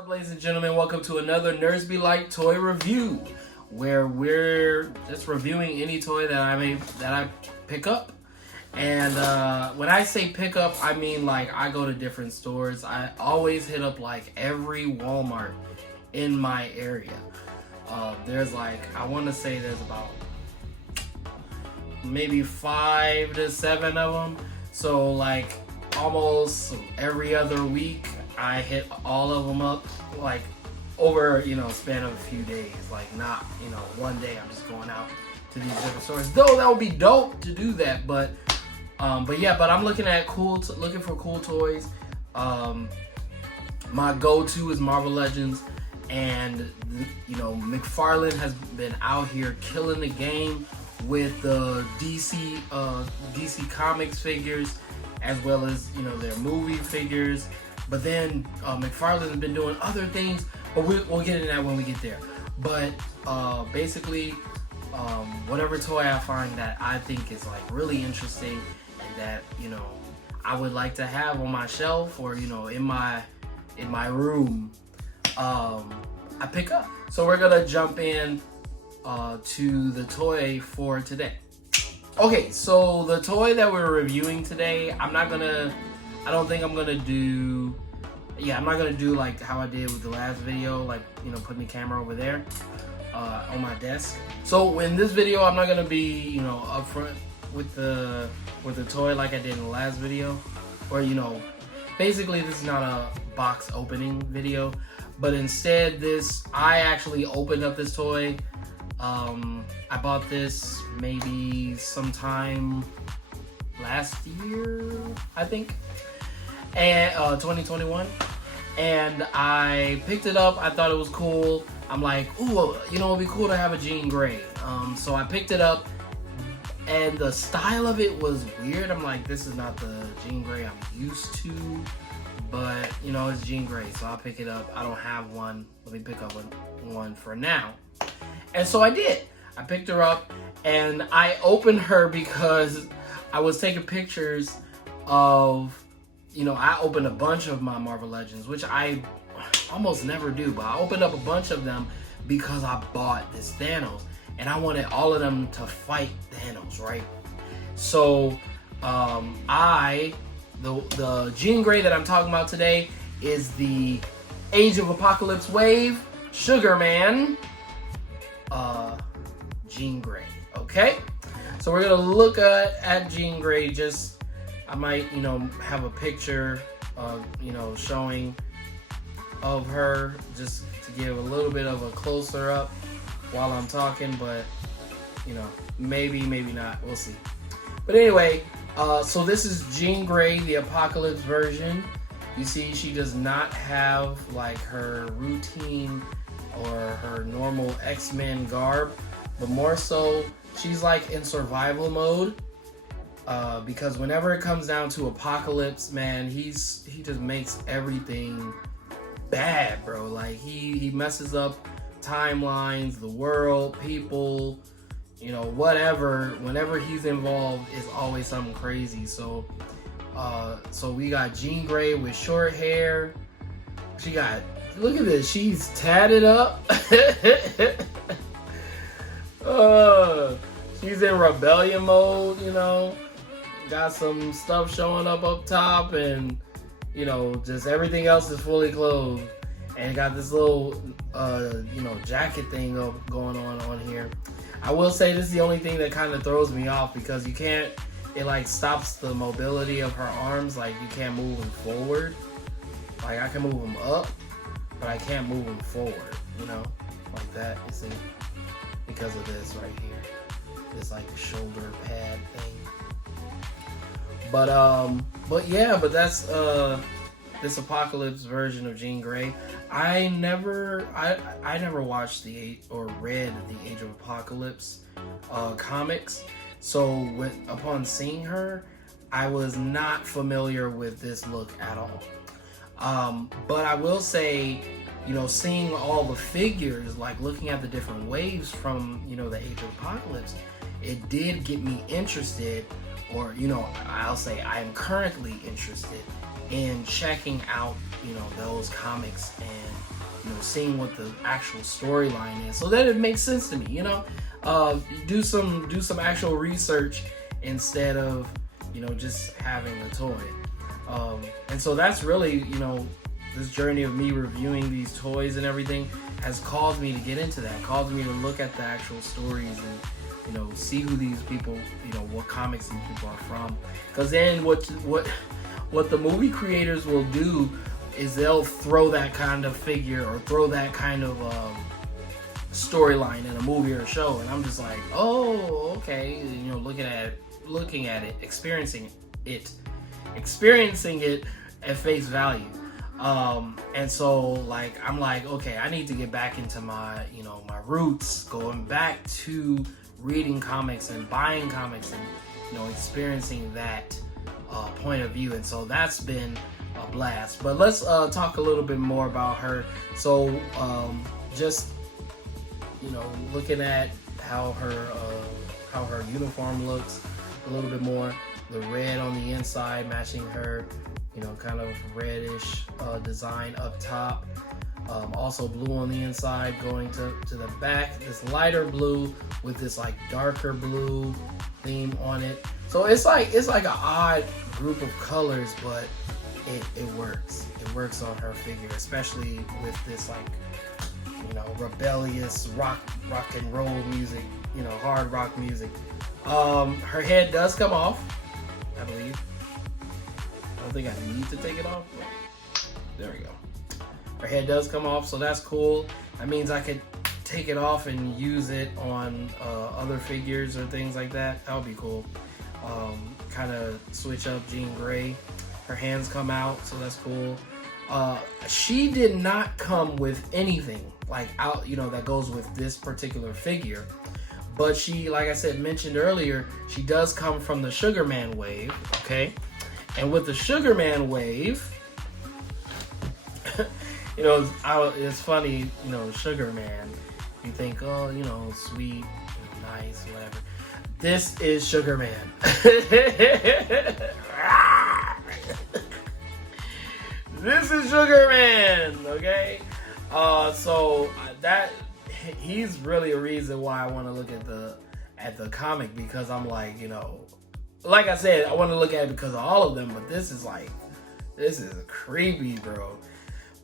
What's up, ladies and gentlemen? Welcome to another NerdsBLike toy review, where we're just reviewing any toy that I pick up. And when I say pick up, I mean like I go to different stores. I always hit up like every Walmart in my area. There's like, I want to say there's about maybe 5 to 7 of them. So like almost every other week I hit all of them up, like over, a span of a few days. Like not, one day I'm just going out to these different stores. Though that would be dope to do that, but I'm looking at looking for cool toys. My go-to is Marvel Legends, and McFarlane has been out here killing the game with the DC Comics figures, as well as their movie figures. But then McFarlane's been doing other things, but we'll get into that when we get there. But basically, whatever toy I find that I think is like really interesting and that I would like to have on my shelf or in my room, I pick up. So we're gonna jump in to the toy for today. Okay, so the toy that we're reviewing today, I'm not gonna do like how I did with the last video, like putting the camera over there on my desk. So in this video, I'm not gonna be upfront with the toy like I did in the last video, or basically this is not a box opening video, but instead I actually opened up this toy. I bought this maybe sometime last year, I think, and 2021, and I picked it up. I thought it was cool. I'm like, ooh, it'd be cool to have a Jean Grey. So I picked it up, and the style of it was weird. I'm like, this is not the Jean Grey I'm used to, but it's Jean Grey, so I'll pick it up. I don't have one. Let me pick up one for now. And so I did. I picked her up, and I opened her because I was taking pictures of, I opened a bunch of my Marvel Legends, which I almost never do, but I opened up a bunch of them because I bought this Thanos, and I wanted all of them to fight Thanos, right? So, the Jean Grey that I'm talking about today is the Age of Apocalypse Wave Sugarman Jean Grey. Okay, so we're gonna look at Jean Grey. I might have a picture of showing of her, just to give a little bit of a closer up while I'm talking, but maybe not, we'll see. But anyway, so this is Jean Grey, the Apocalypse version. You see, she does not have like her routine or her normal X-Men garb, but more so she's like in survival mode, because whenever it comes down to Apocalypse, man, he just makes everything bad, bro. Like he messes up timelines, the world, people, whatever. Whenever he's involved, it's always something crazy. So we got Jean Grey with short hair. Look at this, she's tatted up. She's in rebellion mode, got some stuff showing up top, and just everything else is fully clothed, and got this little jacket thing going on here. I will say this is the only thing that kind of throws me off, because it like stops the mobility of her arms. Like you can't move them forward. Like I can move them up, but I can't move them forward, like that, you see, because of this right here, this like shoulder pad thing. But that's this Apocalypse version of Jean Grey. I never watched or read the Age of Apocalypse comics, so upon seeing her, I was not familiar with this look at all. But I will say, seeing all the figures, like looking at the different waves from, the Age of Apocalypse, it did get me interested, or, I'll say I am currently interested in checking out, you know, those comics and, you know, seeing what the actual storyline is, so that it makes sense to me, you know. Do some actual research instead of, you know, just having a toy. And so that's really, you know, this journey of me reviewing these toys and everything has caused me to get into that, caused me to look at the actual stories and, you know, see who these people, you know, what comics these people are from. Because then what the movie creators will do is they'll throw that kind of figure or throw that kind of storyline in a movie or a show, and I'm just like, oh, okay, you know, looking at it, experiencing it at face value. And so, like, I'm like, okay, I need to get back into my, you know, my roots, going back to reading comics and buying comics and, you know, experiencing that point of view. And so that's been a blast. But let's talk a little bit more about her. So just, you know, looking at how her uniform looks a little bit more, the red on the inside matching her, you know, kind of reddish design up top. Also blue on the inside going to the back. This lighter blue with this like darker blue theme on it. So it's like an odd group of colors, but it works. It works on her figure, especially with this, like, you know, rebellious rock and roll music, you know, hard rock music. Her head does come off, I believe. I don't think I need to take it off, but there we go. Her head does come off, so that's cool. That means I could take it off and use it on other figures or things like that. That would be cool. Kind of switch up Jean Grey. Her hands come out, so that's cool. She did not come with anything like out, you know, that goes with this particular figure. But she, like I said, mentioned earlier, she does come from the Sugarman wave, okay? And with the Sugarman wave, you know, it's funny, you know, Sugarman, you think, oh, you know, sweet, you know, nice, whatever. This is Sugarman. This is Sugarman, okay? So that he's really a reason why I want to look at the comic, because I'm like, you know, like I said, I want to look at it because of all of them, but this is creepy, bro.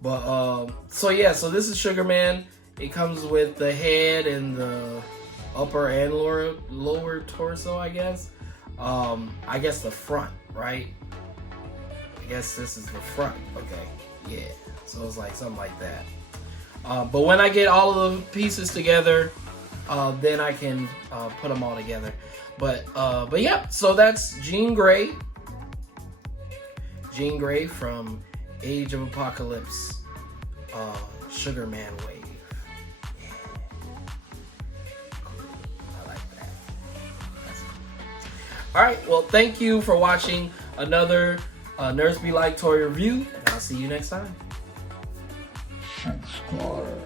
But so yeah, so this is Sugarman. It comes with the head and the upper and lower torso, I guess. I guess the front, right? I guess this is the front. Okay, yeah. So it's like something like that. But when I get all of the pieces together, then I can put them all together. But yeah. So that's Jean Grey. Jean Grey from Age of Apocalypse, Sugarman wave. Yeah. Cool. I like that. That's cool. All right. Well, thank you for watching another NerdsBLike toy review, and I'll see you next time. Subscribe.